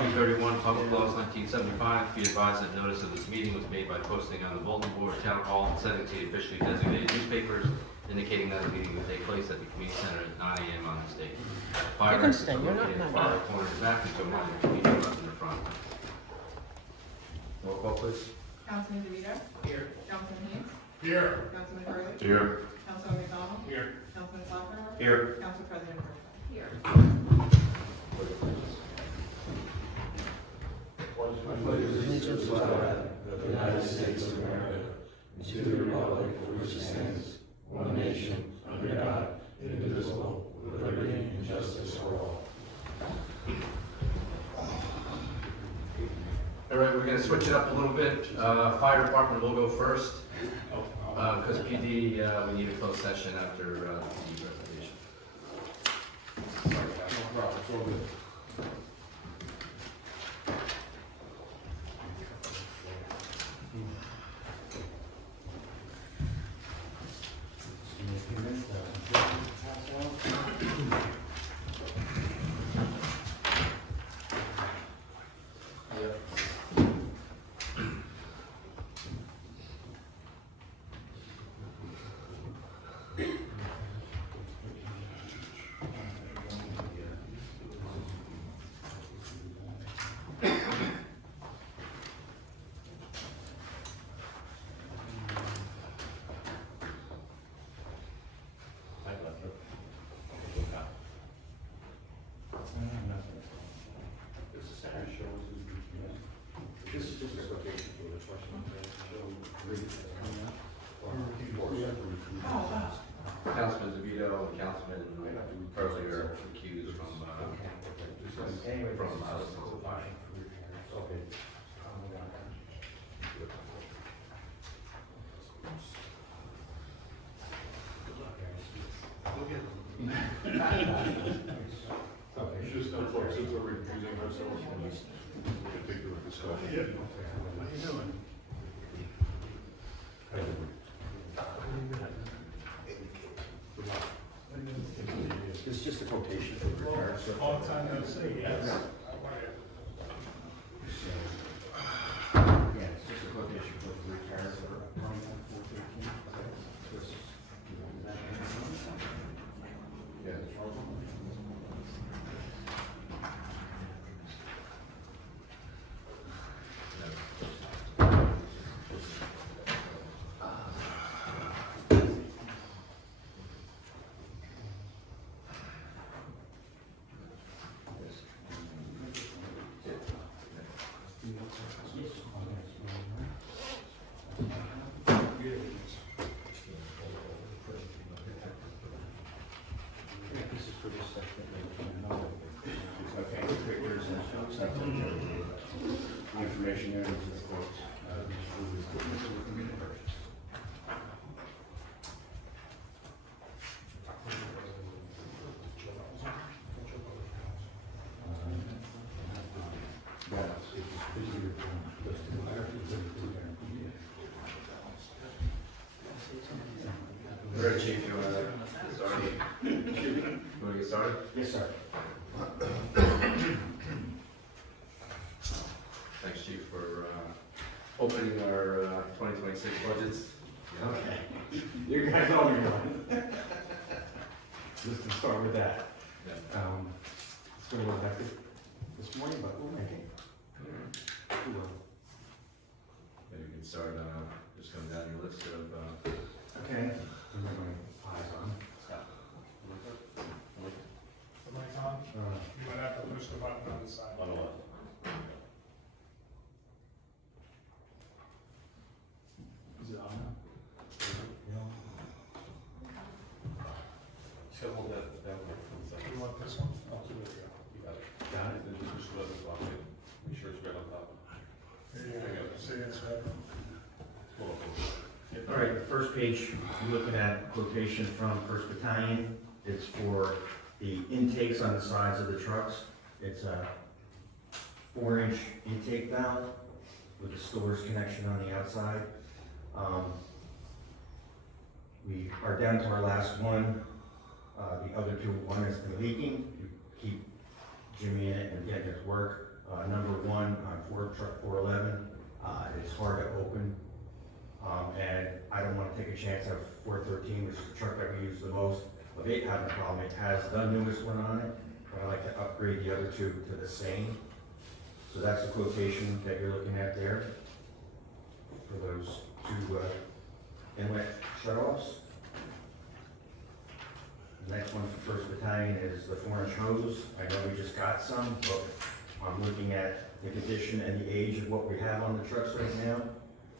231, Public Laws 1975, be advised that notice of this meeting was made by posting on the bulletin board, town hall, and sending to the officially designated newspapers, indicating that the meeting will take place at the community center at 9 a.m. on this date. Fireworks are located in the far right corner of the back, and so are the meeting left in the front. Roll call, please. Councilman DeVito? Here. Councilman Haynes? Here. Councilman Hurley? Here. Councilman McDonald? Here. Councilman Slaughterer? Here. Council President Bertha? Here. Allegiance to the flag of the United States of America, and to the republic for which it stands, one nation, under God, indivisible, with liberty and justice for all. All right, we're going to switch it up a little bit. Fire department will go first, because PD, we need a closed session after the PD presentation. No problem, it's all good. Councilman DeVito and Councilman Hurley are recused from fire. Just unfortunate since we're recusing ourselves from this particular discussion. Yeah. How you doing? It's just a quotation for the repair. Long time no see, yes. Yeah, it's just a quotation for the repairs that are running on 413. Yeah. This is for this section. Okay, pictures and stuff. Information there is the quotes. All right, Chief, you want to get started? You want to get started? Yes, sir. Thanks, Chief, for opening our 2026 budgets. Okay. You guys know me one. Just to start with that. Yeah. It's going to go back this morning, but we'll make it. We will. Maybe you can start just coming down your list of. Okay. I'm going to eyes on. Am I on? You might have to push the button on the side. On what? Is it on now? Should hold that down there for a second. You want this one? Oh, there we go. You got it. Got it? Then just push the button to lock it. Make sure it's right on top. There you go. See, it's better. Pull up. All right, the first page, you're looking at quotation from First Battalion. It's for the intakes on the sides of the trucks. It's a 4-inch intake valve with a storage connection on the outside. We are down to our last one. The other two, one has been leaking. You keep jimmying it and getting it to work. number one on Ford Truck 411. It's hard to open, and I don't want to take a chance of 413, which is the truck that we use the most, of it having a problem. It has the newest one on it, but I like to upgrade the other two to the same. So that's the quotation that you're looking at there for those two inlet shutoffs. The next one for First Battalion is the 4-inch hose. I know we just got some, but I'm looking at the condition and the age of what we have on the trucks right now,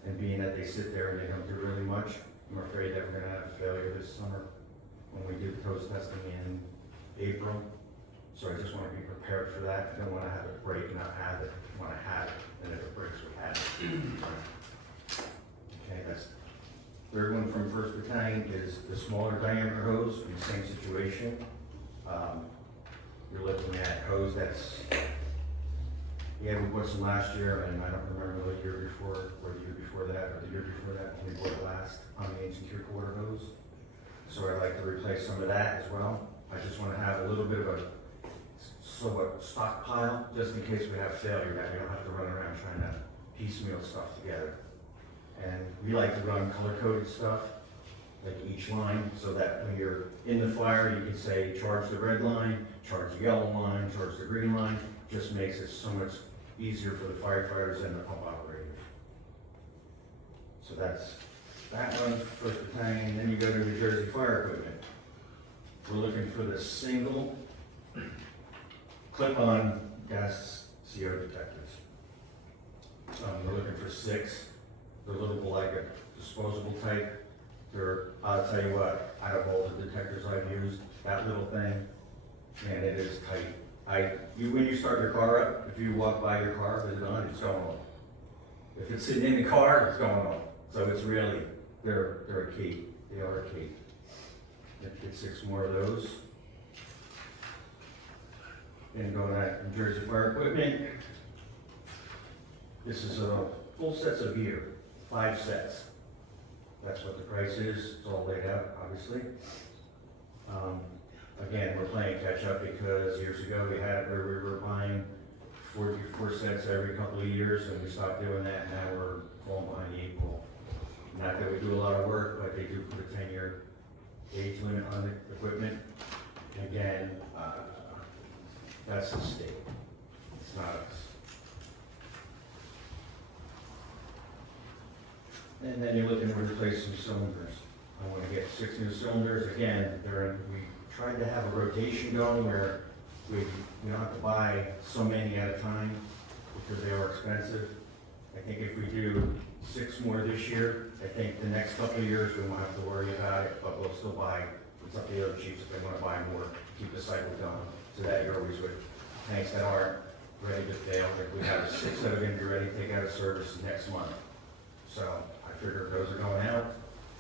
and being that they sit there and they don't do really much, I'm afraid that we're gonna have a failure this summer when we do the hose testing in April. So I just wanna be prepared for that. I don't wanna have it break and not have it. I wanna have it, and if it breaks, we have it. Okay, that's third one from First Battalion is the smaller diameter hose in the same situation. You're looking at hose that's, yeah, we bought some last year, and I don't remember the year before, or the year before that, or the year before that, when we bought it last on the 8 3/4 hose. So I'd like to replace some of that as well. I just wanna have a little bit of a somewhat stockpile, just in case we have failure, that we don't have to run around trying to piecemeal stuff together. And we like to run color-coded stuff, like each line, so that when you're in the fire, you can say, charge the red line, charge the yellow line, charge the green line. Just makes it so much easier for the firefighters and the pump operators. So that's that one, First Battalion, and then you go to New Jersey Fire Equipment. We're looking for the single clip-on gas CO detectors. We're looking for 6. They're a little like a disposable type. I'll tell you what, out of all the detectors I've used, that little thing, man, it is tight. When you start your car up, if you walk by your car with it on, it's going off. If it's sitting in the car, it's going off. So it's really, they're a key. They are a key. Get 6 more of those. And going at New Jersey Fire Equipment. This is a full sets of gear, 5 sets. That's what the price is. It's all laid out, obviously. Again, we're playing catch up because years ago we had it where we were buying 4 sets every couple of years, and we stopped doing that. Now we're falling behind the 8 ball. Not that we do a lot of work, but they do put a 10-year age limit on the equipment. Again, that's the state. It's not us. And then you're looking to replace some cylinders. I want to get 6 new cylinders. Again, we tried to have a rotation going where we don't have to buy so many at a time because they are expensive. I think if we do 6 more this year, I think the next couple of years we won't have to worry about it, but we'll still buy, it's up to the other chiefs if they want to buy more, to keep the cycle going, so that you're always with tanks that aren't ready to fail. If we have 6 that are going to be ready to take out of service next month. So I figured those are going out.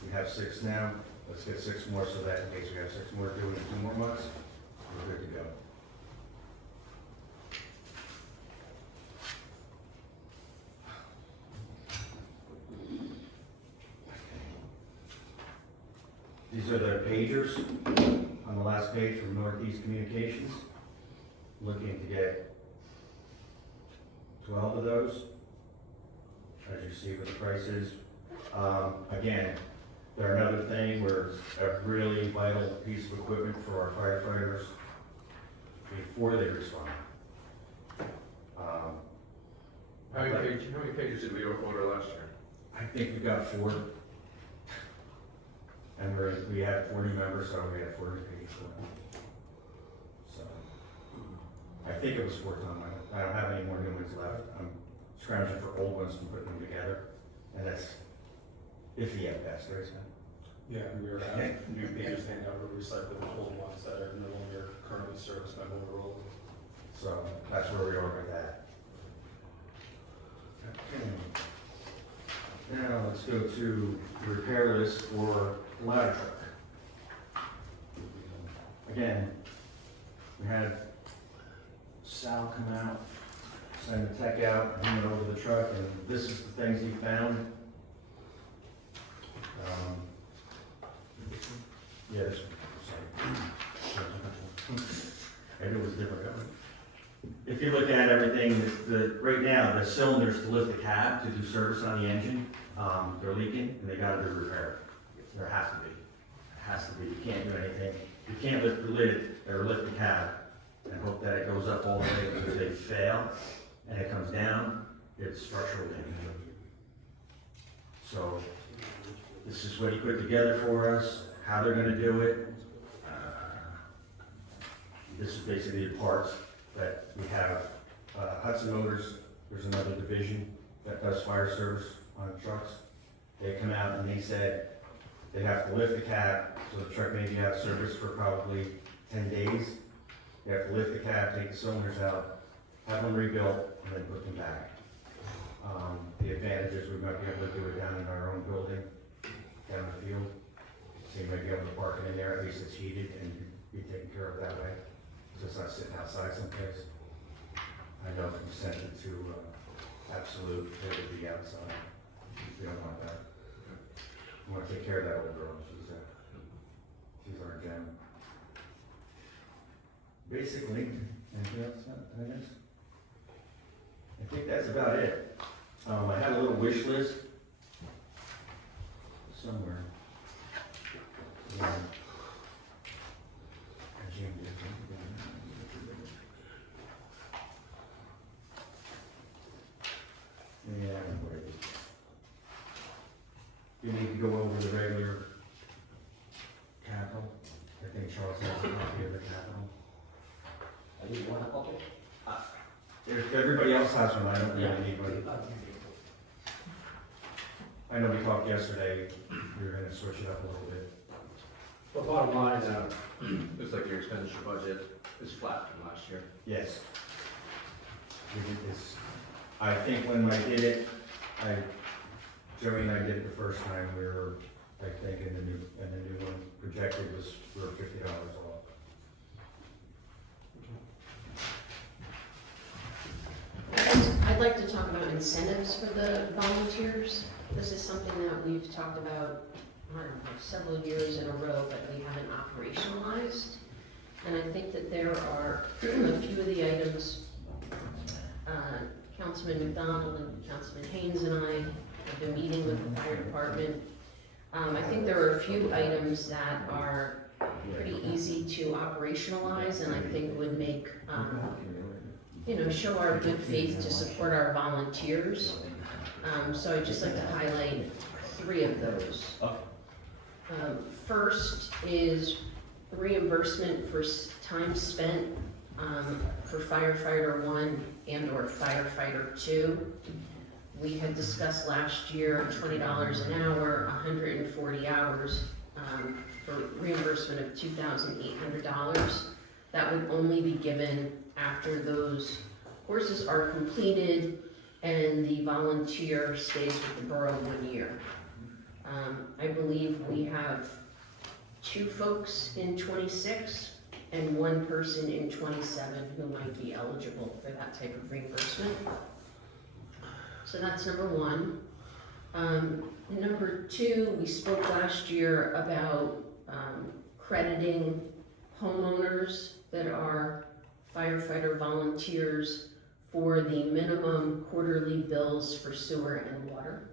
We have 6 now. Let's get 6 more so that in case we have 6 more due in 2 more months, we're good to go. These are the pagers on the last page from Northeast Communications. Looking to get 12 of those, as you see what the price is. Again, they're another thing where it's a really vital piece of equipment for our firefighters before they respond. How many pages did we order last year? I think we got 4. And we had 4 new members, so we had 4 new pages. So, I think it was 4 times. I don't have any more new ones left. I'm scrounging for old ones and putting them together. And that's iffy at best, right, Sam? Yeah, we are having new pages hanging out, we're recycling the old ones that are no longer currently serviced by Borough. So that's where we are with that. Okay. Now let's go to the repair list for the ladder truck. Again, we had Sal come out, send the tech out, and he went over the truck, and this is the things he found. Yeah, this one, sorry. Maybe it was different. Color. if you look at everything, right now, the cylinders to lift the cab to do service on the engine, they're leaking, and they gotta be repaired. There has to be. It has to be. You can't do anything. You can't lift the lid or lift the cab and hope that it goes up all the way. If they fail and it comes down, it's structural damage. So this is what he put together for us, how they're gonna do it. This is basically the parts that we have. Hudson Motors, there's another division that does fire service on trucks. They come out and they said they have to lift the cab, so the truck maybe have service for probably 10 days. They have to lift the cab, take the cylinders out, have them rebuilt, and then put them back. The advantage is we might be able to do it down in our own building, down the field. So you might be able to park it in there, at least it's heated and be taken care of that way. So it's not sitting outside someplace. I know if you sent it to Absolute, it would be outside. We don't want that. We want to take care of that old girl. She's our gem. Basically, anything else, I guess? I think that's about it. I had a little wish list somewhere. Yeah. Yeah, where is it? You need to go over the regular capital. I think Charles has a copy of the capital. I need one copy. If everybody else has one, I don't really need one. I know we talked yesterday, we were gonna switch it up a little bit. But bottom line, looks like your expenditure budget is flat from last year. Yes. We did this, I think when I did it, Joey and I did it the first time, we were, I think, and the new one projected was for $50 off. I'd like to talk about incentives for the volunteers. This is something that we've talked about, I don't know, several years in a row, but we haven't operationalized. And I think that there are a few of the items, Councilman McDonald and Councilman Haynes and I have been meeting with the fire department. I think there are a few items that are pretty easy to operationalize and I think would make, show our good faith to support our volunteers. So I'd just like to highlight 3 of those. First is reimbursement for time spent for firefighter 1 and or firefighter 2. We had discussed last year $20 an hour, 140 hours for reimbursement of $2,800. That would only be given after those courses are completed and the volunteer stays with the borough 1 year. I believe we have 2 folks in 26 and 1 person in 27 who might be eligible for that type of reimbursement. So that's number 1. Number 2, we spoke last year about crediting homeowners that are firefighter volunteers for the minimum quarterly bills for sewer and water.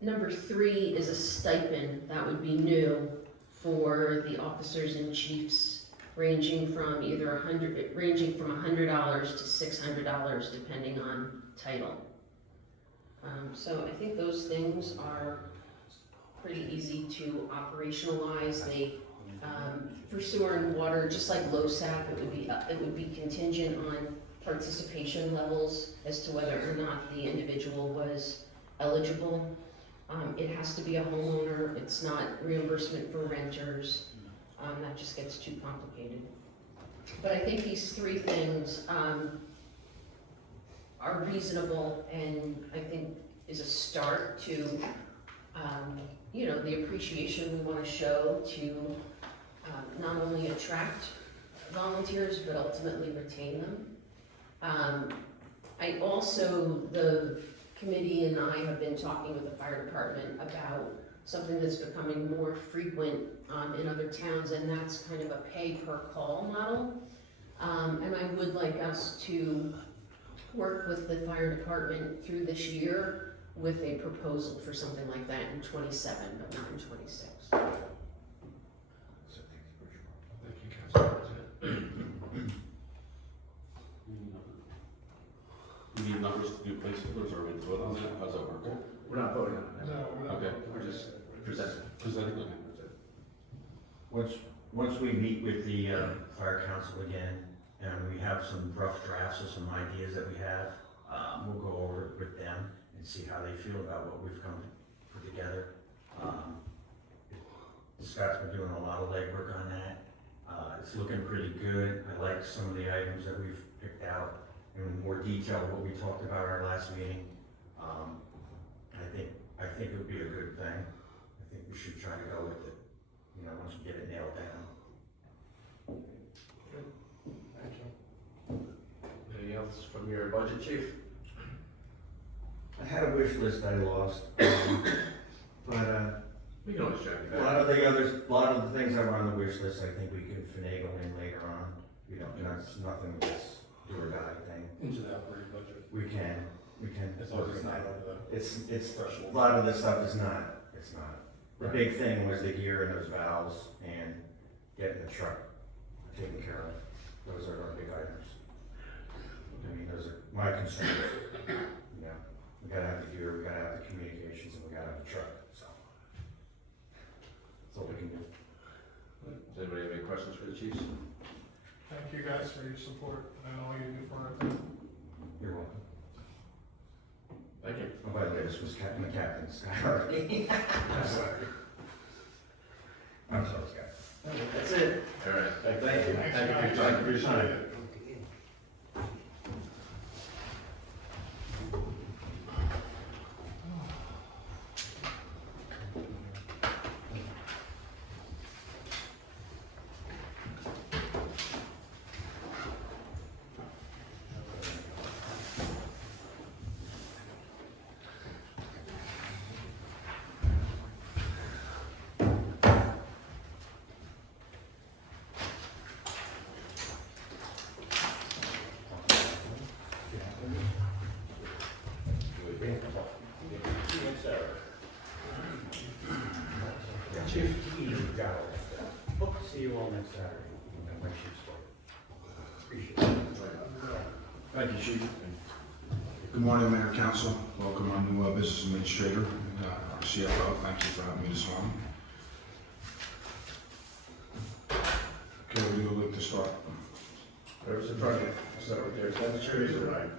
Number 3 is a stipend that would be new for the officers and chiefs, ranging from $100 to $600 depending on title. So I think those things are pretty easy to operationalize. They for sewer and water, just like LoSAP, it would be contingent on participation levels as to whether or not the individual was eligible. It has to be a homeowner. It's not reimbursement for renters. That just gets too complicated. But I think these 3 things are reasonable and I think is a start to the appreciation we want to show to not only attract volunteers but ultimately retain them. The committee and I have been talking with the fire department about something that's becoming more frequent in other towns, and that's kind of a pay-per-call model. And I would like us to work with the fire department through this year with a proposal for something like that in '27, but not in '26. Thank you, Council President. We need numbers to do placeholders, or we vote on that, how's that work? We're not voting on it. No, we're not. Okay. We're just presenting. Presenting, okay. Once we meet with the fire council again, and we have some rough drafts of some ideas that we have, we'll go over it with them and see how they feel about what we've come to put together. Scott's been doing a lot of legwork on that. It's looking pretty good. I like some of the items that we've picked out in more detail what we talked about our last meeting. I think it would be a good thing. I think we should try to go with it, you know, once we get it nailed down. Thank you. Anything else from your budget, chief? I had a wish list I lost, but We can always check it a lot of the things that were on the wish list, I think we can finagle in later on. You know, that's nothing that's do or die thing. Into the operating budget, We can. as long as it's not over It's, the a threshold. lot of this stuff is not, it's not. The Right. big thing was the gear and those valves and getting the truck taken care of. Those are our big items. I mean, those are my concerns. You know, we gotta have the gear, we gotta have the communications, and we gotta have the truck, so. That's all we can do. Does anybody have any questions for the chiefs? Thank you guys for your support and all you do for our town. You're welcome. Thank you. Oh, by the way, this was Captain Scott already. I'm sorry. I'm sorry, Scott. That's it. All right. Thank you. Thanks, Thank you for your guys. time. Appreciate it. Chief, you got all that. Hope to see you all next Saturday. And when she's Appreciate it. Thank you, chief. Good morning, Mayor, Council. Welcome our new business administrator and our CFO. Thank you for having me this morning. Okay, where do you like to start? Whatever's in front of you. Start with your expenditures or right?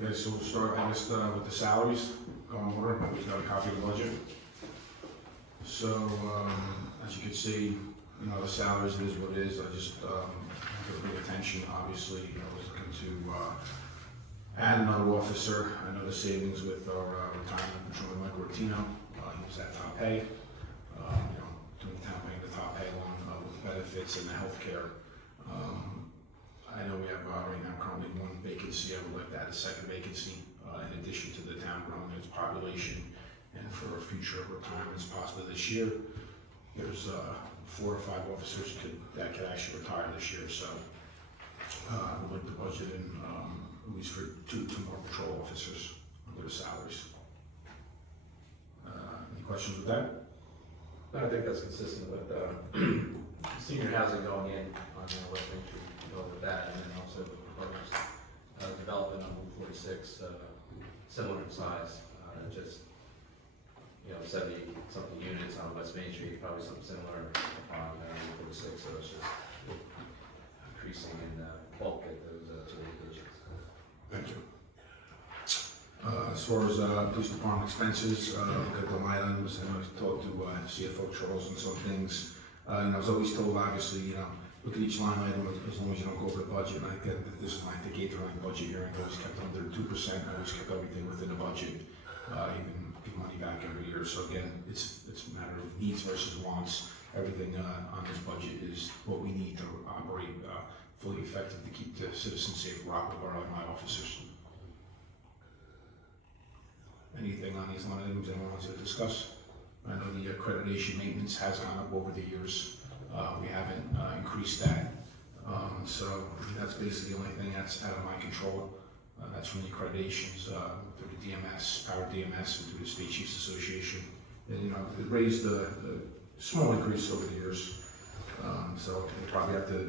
Okay, so we'll start, I guess, with the salaries. Go in order. We've got a copy of the budget. So, as you can see, you know, the salaries is what it is. I just have to bring attention, obviously, I was looking to add another officer. I know the savings with our retirement patrolman, Mike Rotino. He was at top pay. You know, doing the town paying the top pay along with benefits and the healthcare. I know we have right now currently one vacancy. I would like to add a second vacancy in addition to the town growing its population and for future retirements possibly this year. There's 4 or 5 officers that could actually retire this year, so I would like to budget in at least for two more patrol officers under the salaries. Any questions with that? I think that's consistent with senior housing going in on West Main Street, go with that, and then also the proposed development on Route 46, similar in size, just, you know, 70-something units on West Main Street, probably something similar on Route 46, so it's just increasing in bulk at those two locations. Thank you. As far as police department expenses, look at the line items. I know I talked to CFO Charles and some things. I was always told, obviously, you know, look at each line item as long as you don't go over the budget. And I get that this is like the Gator line budget hearing, always kept under 2%. I always kept everything within the budget, even give money back every year. So again, it's a matter of needs versus wants. Everything on this budget is what we need to operate fully effective to keep the citizens safe, Rockaway Borough, and my officers. Anything on these line items anyone wants to discuss? I know the accreditation maintenance has gone up over the years. We haven't increased that. So that's basically the only thing that's out of my control. That's from the accreditations through the DMS, Power DMS, and through the State Chiefs Association. And, you know, it raised a small increase over the years. So we probably have to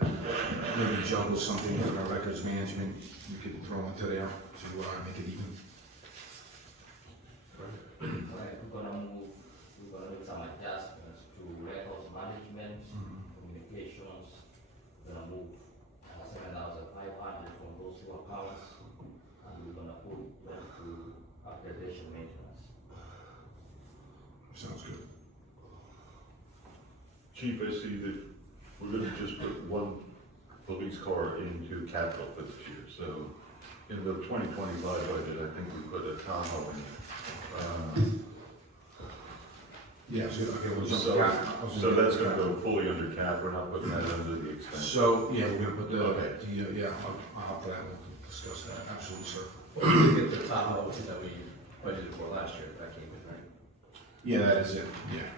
maybe juggle something with our records management. We could throw into there to make it even. Alright, we're gonna make some adjustments to records management, communications. We're gonna move $7,500 from those two accounts, and we're gonna put them to accreditation maintenance. Sounds good. Chief, I see that we're gonna just put one police car into capital for this year, so in the 2025 budget, I think we put a Tahoe in there. Yeah, so, okay, we'll jump So, back. so that's gonna go fully under cap, we're not putting that under the expense. So, yeah, we're gonna put the, Okay. yeah, I'll hop to that, we'll discuss that, absolutely, sir. Well, we did get the Tahoe that we budgeted for last year, that came in, right? Yeah, that is it, yeah.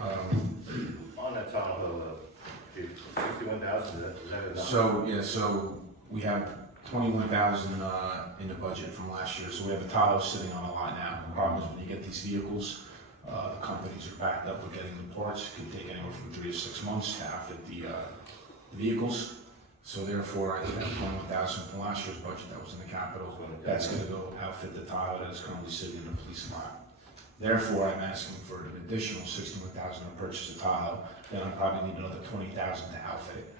Okay. On that Tahoe, 61,000, is that enough? So, yeah, so we have 21,000 in the budget from last year, so we have a Tahoe sitting on a lot now. The problem is when you get these vehicles, the companies are backed up with getting the parts. It can take anywhere from 3 to 6 months to outfit the vehicles. So therefore, I think that 21,000 from last year's budget that was in the capital, that's gonna go outfit the Tahoe that is currently sitting in the police lot. Therefore, I'm asking for an additional 61,000 to purchase a Tahoe, then I probably need another 20,000 to outfit it.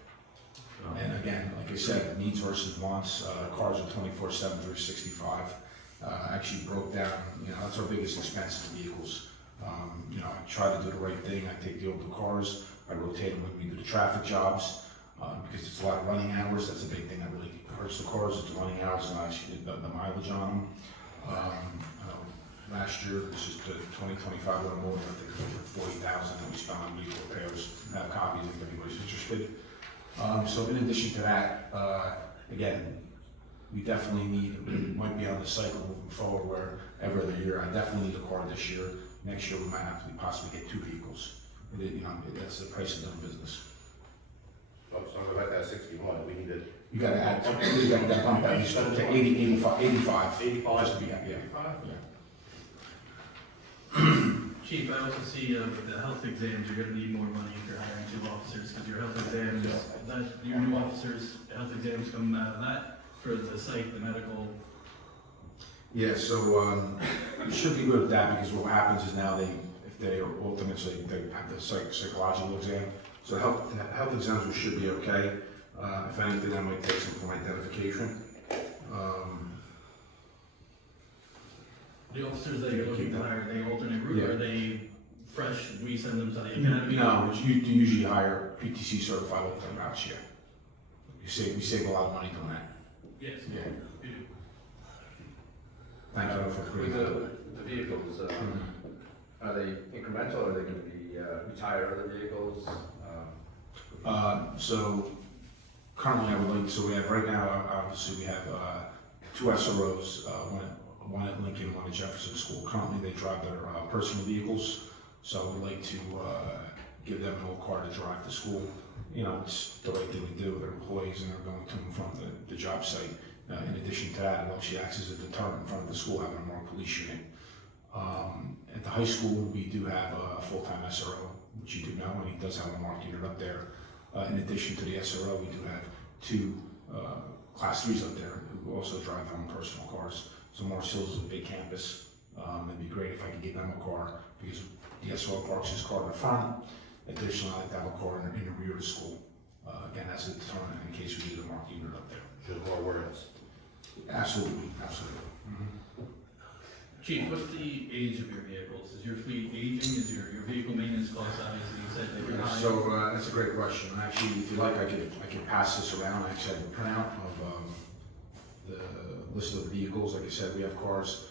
And again, like I said, needs versus wants, cars are 24/7, 365. Actually broke down, you know, that's our biggest expense is vehicles. You know, I try to do the right thing, I take the older cars, I rotate them when we do the traffic jobs, because it's a lot of running hours, that's a big thing that really hurts the cars, it's running hours and actually the mileage on them. Last year, this is the 2025 one more, I think over 40,000 that we spent on vehicle repairs. I have copies if anybody's interested. So in addition to that, again, we definitely need, we might be on the cycle moving forward where every other year, I definitely need a car this year. Next year, we might have to possibly get 2 vehicles. You know, that's the price of doing business. Oh, so about that 61, we need to. You gotta add, you gotta bump that, to 80, 85. 85? Just to be, yeah. Chief, I also see with the health exams, you're gonna need more money if you're hiring 2 officers, because your health exams, your new officers, health exams come out of that for the psych, the medical. Yeah, so, it should be good at that, because what happens is now if they are alternates, they have the psychological exam. So the health exams should be okay. If anything, I might take some for identification. The officers that you're looking to hire, are they alternate route, or are they fresh, we send them to the academy? No, you usually hire PTC certified alternate routes, yeah. We save a lot of money doing that. Yes. Yeah. We do. Thank you for With bringing that up. the vehicles, are they incremental, or are they gonna be retire other vehicles? So currently I would like, so we have right now, obviously we have 2 SROs, one at Lincoln, one at Jefferson School. Currently they drive their personal vehicles, so we'd like to give them an old car to drive to school. You know, it's the right thing to do, they're employees and they're going to and from the job site. In addition to that, it actually acts as a deterrent in front of the school, having a more police unit. At the high school, we do have a full-time SRO, which you do know, and he does have a marked unit up there. In addition to the SRO, we do have 2 Class 3s up there who also drive their own personal cars. So Morris Hills is a big campus. It'd be great if I could give them a car, because the SRO parks his car in the front. Additionally, I'd like to have a car in the rear of the school. Again, that's a deterrent in case we need a marked unit up there. Just more awareness. Absolutely, absolutely. Chief, what's the age of your vehicles? Is your fleet aging? Is your vehicle maintenance costs, obviously, you said they were high? So that's a great question. Actually, if you like, I can pass this around. I actually have a printout of the list of the vehicles. Like I said, we have cars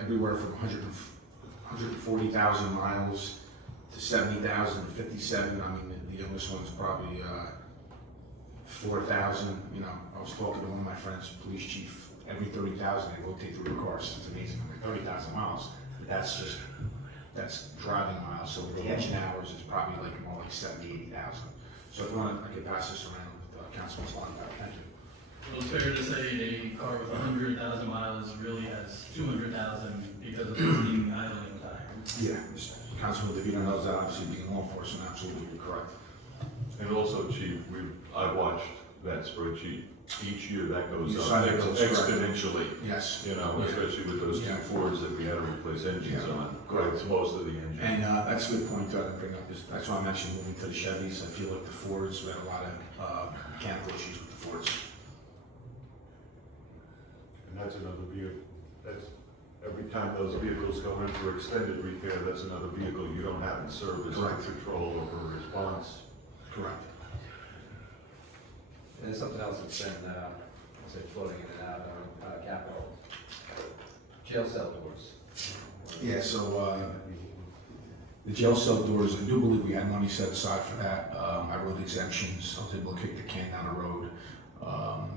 everywhere from 140,000 miles to 70,000 to 57. I mean, the youngest one's probably 4,000. You know, I was talking to one of my friends, police chief. Every 30,000, they rotate through the cars. It's amazing. 30,000 miles. But that's just that's driving miles, so with the engine hours, it's probably like more like 70,000, 80,000. So if you want, I could pass this around with Councilman's line back, thank you. So it's fair to say a car with 100,000 miles really has 200,000 because of being idling time. Yeah, Councilman DeVito knows that, obviously being law enforcement, absolutely you're correct. And also, Chief, I watched that spreadsheet. Each year that goes Each up side it goes, correct. exponentially. Yes. You know, Yeah. especially with those two Yeah. Fords that we had to replace engines Yeah. on. Correct. Most of the engines. And that's a good point to bring up, is that's why I'm actually moving to the Chevys. I feel like the Fords, we had a lot of mechanical issues with the Fords. And that's another vehicle. That's, every time those vehicles go in for extended repair, that's another vehicle you don't have in service or Correct. control over response. Correct. And there's something else that's been, say, floating in and out on capital. Jail cell doors. Yeah, so the jail cell doors, I do believe we had money set aside for that. I wrote exemptions, I was able to kick the can down the road.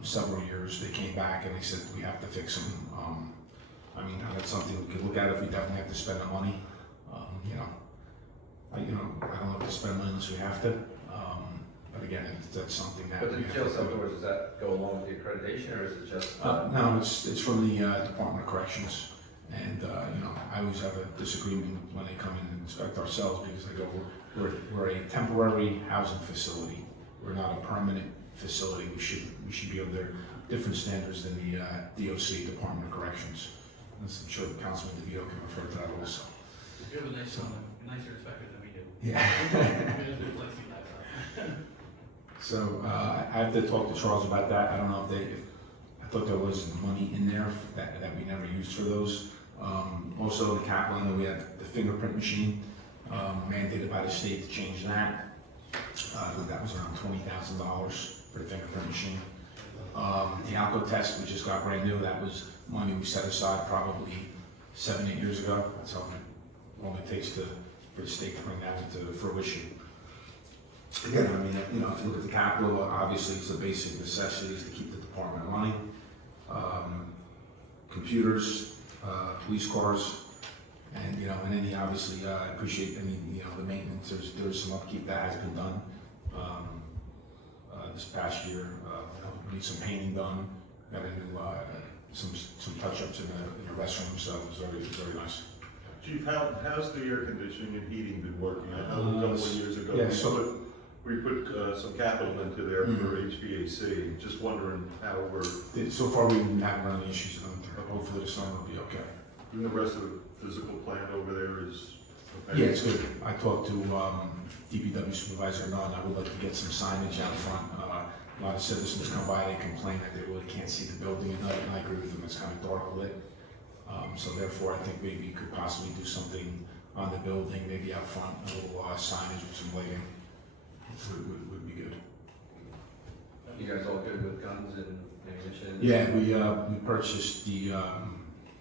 Several years, they came back and they said, we have to fix them. I mean, that's something we could look at if we definitely have to spend the money. You know, I don't have to spend money unless we have to. But again, that's something that. But the we have jail to cell do. doors, does that go along with the accreditation, or is it just? No, it's from the Department of Corrections. And, I always have a disagreement when they come in and inspect ourselves, because they go, we're a temporary housing facility. We're not a permanent facility. We should be under different standards than the DOC, Department of Corrections. And I'm sure Councilman DeVito can refer to that also. You have a nicer inspector than we do. Yeah. We have the plexiglass on. So, I have to talk to Charles about that. I don't know I thought there was money in there that we never used for those. Also, the capital, I know we have the fingerprint machine, mandated by the state to change that. That was around $20,000 for the fingerprint machine. The alco test, we just got brand new. That was money we set aside probably 7-8 years ago. That's how long it takes for the state to bring that into fruition. Again, I mean, if you look at the capital, obviously it's the basic necessities to keep the department running. Computers, police cars, and, and any, obviously, I appreciate, the maintenance, there's some upkeep that has been done. This past year, we need some painting done, got a new, some touch-ups in the restroom, so it was very nice. Chief, how's the air conditioning and heating been working? I know a couple of years ago, yeah, we put some capital into there for HVAC. Just wondering how So far, we haven't run any issues, hopefully the summer will be okay. and the rest of the physical plant over there is okay? Yeah, it's good. I talked to DPW Supervisor Nunn. I would like to get some signage out front. A lot of citizens come by, they complain that they really can't see the building at night, and I agree with them, it's kind of dark lit. So therefore, I think maybe you could possibly do something on the building, maybe out front, a little signage with some lighting. Would be good. You guys all good with guns and ammunition? Yeah, we purchased the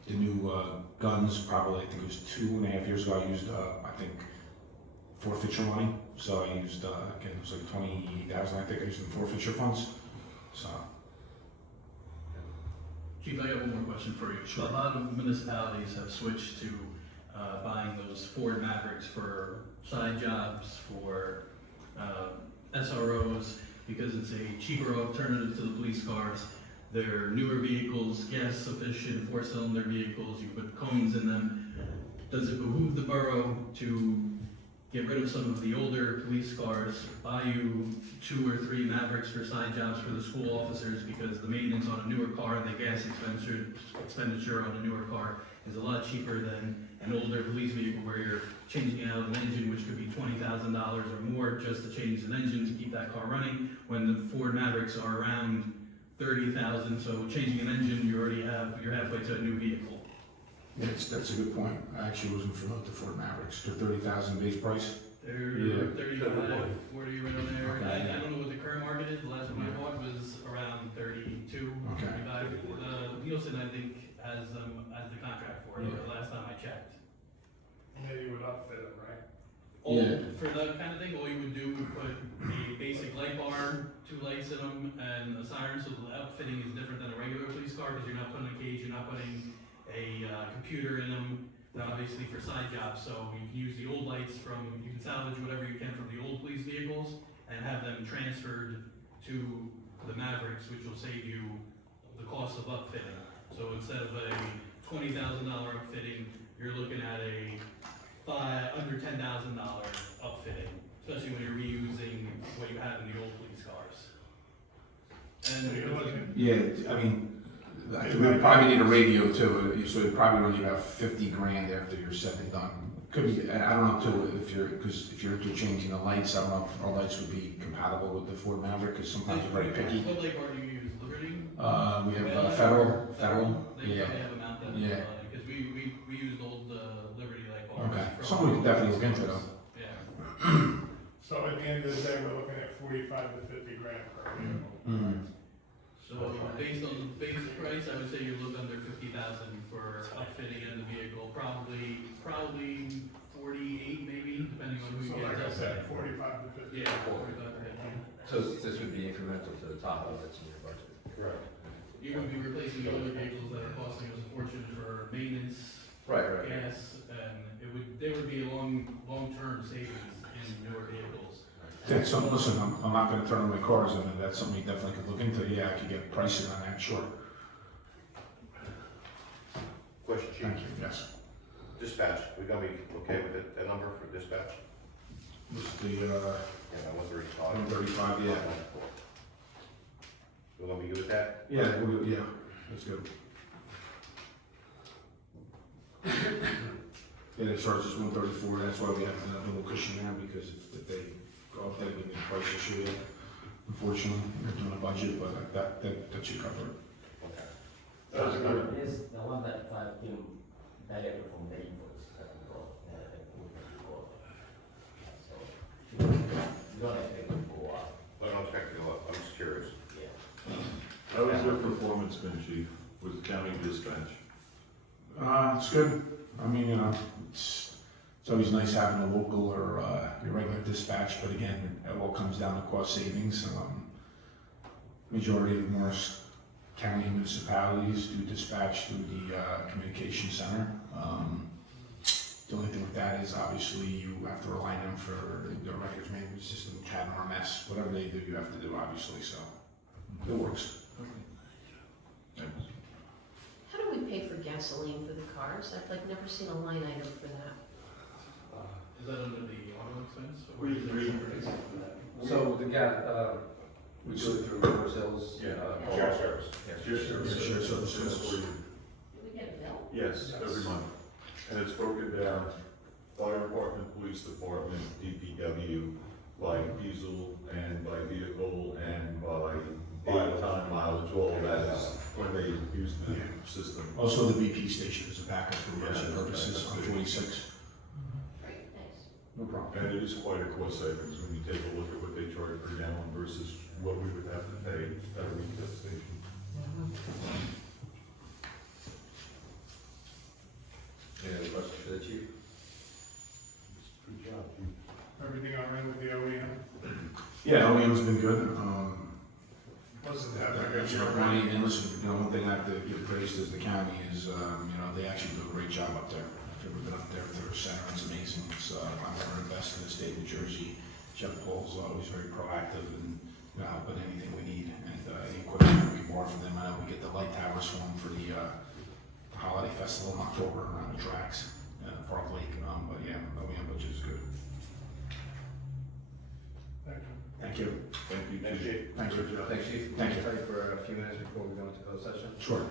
new guns probably, I think it was 2.5 years ago. I used, I think, forfeiture money. So I used, again, it was like 20,000, I think I used in forfeiture funds. So. Chief, I got one more question for you. Sure. A lot of municipalities have switched to buying those Ford Mavericks for side jobs, for SROs, because it's a cheaper alternative to the police cars. They're newer vehicles, gas efficient, 4-cylinder vehicles, you put cones in them. Does it behoove the borough to get rid of some of the older police cars, buy you 2 or 3 Mavericks for side jobs for the school officers, because the maintenance on a newer car and the gas expenditure on a newer car is a lot cheaper than an older police vehicle where you're changing out an engine, which could be $20,000 or more just to change an engine to keep that car running, when the Ford Mavericks are around $30,000. So changing an engine, you're halfway to a new vehicle. Yeah, that's a good point. I actually wasn't familiar with the Ford Mavericks. They're 30,000 base price. They're Yeah. 35, 40 around there. Okay. I don't know what the current market is. The last one I bought was around 32, Okay. 35. Nielsen, I think, has them as the contract for it, Yeah. the last time I checked. Maybe you would outfit them, right? For that kind of thing, all you would do would put a basic light bar, 2 lights in them, and a siren, so the outfitting is different than a regular police car, because you're not putting a cage, you're not putting a computer in them. then obviously for side jobs, so you can use the old lights you can salvage whatever you can from the old police vehicles and have them transferred to the Mavericks, which will save you the cost of upfitting. So instead of a $20,000 upfitting, you're looking at under $10,000 upfitting, especially when you're reusing what you have in the old police cars. And Yeah, I mean, I think we probably need a radio too, so it'd probably run you about 50 grand after you're said and done. Could be, I don't know too, because if you're changing the lights, I don't know if our lights would be compatible with the Ford Maverick, because sometimes they're very picky. what light bar do you use? Liberty? We have Federal, They yeah. probably have a mount that, Yeah. because we used old Liberty light bars. Okay, from- something we could definitely look into though. Yeah. So at the end of the day, we're looking at 45 to 50 grand per vehicle. Mm-hmm. So based on the base price, I would say you look under 50,000 for upfitting in the vehicle, probably 48 maybe, depending on who you So get. like I said, 45 to 50. Yeah, 45 to 50. So this would be incremental to the Tahoe that's in your budget. Correct. You would be replacing the other vehicles that are costing us a fortune for maintenance, Right. gas, and there would be a long-term savings in newer vehicles. Yeah, so listen, I'm not gonna turn on my cars, I mean, that's something you definitely could look into, yeah, I could get pricing on that, sure. Question, Chief. Thank you, yes. Dispatch, we gonna be okay with it, that number for dispatch? This is the, Yeah, 135. 135, yeah. We're gonna be good with that? Yeah, yeah, that's good. Yeah, they charge us 134, that's why we have a little cushion there, because if they go up, they would be price issue, yeah. Unfortunately, we're doing a budget, but that should cover it. Okay. That's good. This, the 135 came directly from the invoice that we got, so, you don't expect it to go up, I don't expect it to go up, I'm just curious. yeah. How has their performance been, Chief, with county dispatch? It's good. I mean, you know, it's always nice having a local or your regular dispatch, but again, it all comes down to cost savings. Majority of Morris County municipalities do dispatch through the communication center. The only thing with that is obviously you have to rely on them for the records management system, CAD and RMS, whatever they do, you have to do, obviously, so it works. Thanks. How do we pay for gasoline for the cars? I've like never seen a line item for that. Is that under the auto expense? or is it- So the we do it through River Sales. Yeah. Share service. Yes, sir. Shared services. Yes, for you. Do we get a bill? Yes, every month. And it's broken down, fire department, police department, DPW, by diesel and by vehicle and by date, time, mileage, all of that is when they use the system. Also, the BP station is a backup for emergency purposes on 46. Great, thanks. No problem. And it is quite a cost savings when you take a look at what they charge per gallon versus what we would have to pay at a retail station. Any other questions for the chief? Good job, Chief. Everything all right with the OEM? Yeah, OEM's been good. Wasn't that big a That's enough money, and listen, you know, one thing I have to give praise to the county is, you know, they actually do a great job up there. I've ever been up there with their center, it's amazing. It's, I've never invested in the state of New Jersey. Jeff Paul's always very proactive and, you know, helping anything we need. And, any questions we can borrow from them, I know we get the light towers from them for the holiday festival in October around the tracks, Park Lake, but yeah, OEM budget is good. Thank you. Thank you. Thank you, Chief. Thank you. Good job. Thanks, chief. Thank you. We'll take for a few minutes before we go into closed session. Sure.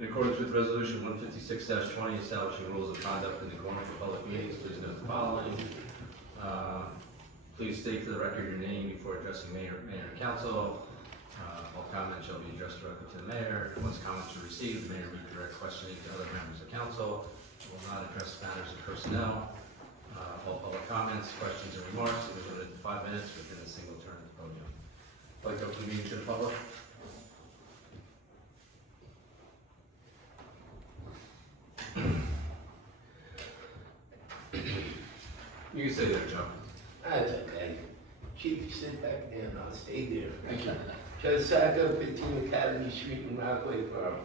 In accordance with Resolution 156-20, establishing rules of conduct in the corner for public meetings, please note the following. Please state for the record your name before addressing mayor and council. All comments shall be addressed directly to the mayor. Once comments are received, the mayor may direct questioning to other members of council. Will not address matters of personnel. All public comments, questions, or remarks will be limited to 5 minutes within a single turn at the podium. I'd like to open the meeting to the public. You can say that, Joe. That's okay. Chief, sit back there and I'll stay there. Thank you. Josiah, 15 Academy Street in Rockaway, Borough.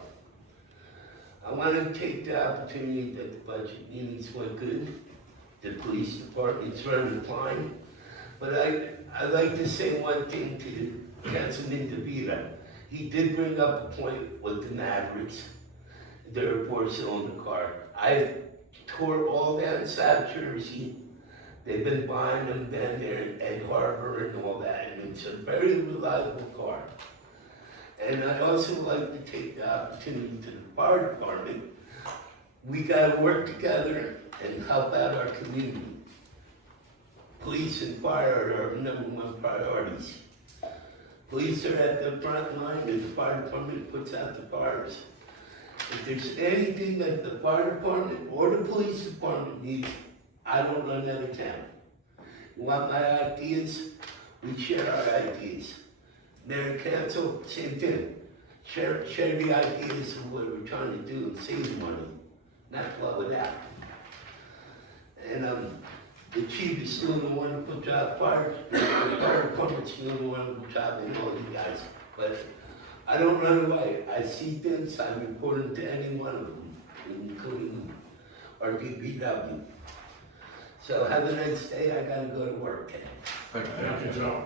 I want to take the opportunity that the budget meetings went good. The police department's very fine. But I'd like to say one thing to Councilman DeVita. He did bring up a point with the Mavericks. They're a four-cylinder car. I tore all down South Jersey. They've been buying them down there at Egg Harbor and all that, and it's a very reliable car. And I'd also like to take the opportunity to the fire department. We gotta work together and help out our community. Police and fire are our #1 priorities. Police are at the front line and the fire department puts out the fires. If there's anything that the fire department or the police department needs, I don't run out of town. You want my ideas? We share our ideas. Mayor and council, same thing. Share the ideas of what we're trying to do and save money, not blow it out. And the chief is doing a wonderful job, the fire department's doing a wonderful job, and all you guys. But I don't run away. I see things, I report them to any one of them, including our DPW. So have a nice day, I gotta go to work. Thank you, Joe.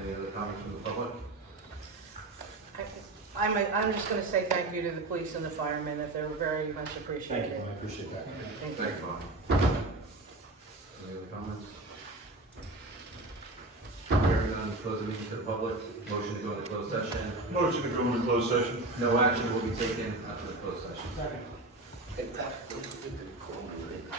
Any other comments from the public? I'm just gonna say thank you to the police and the firemen, that they're very much Thank appreciated. you, I appreciate that. Thank you. Thanks, Bob. Any other comments? Hearing none, close the meeting to the public. Motion to go into closed session. Motion to go into closed session. No action will be taken after the closed session. Hey, Pat, don't forget to call me later.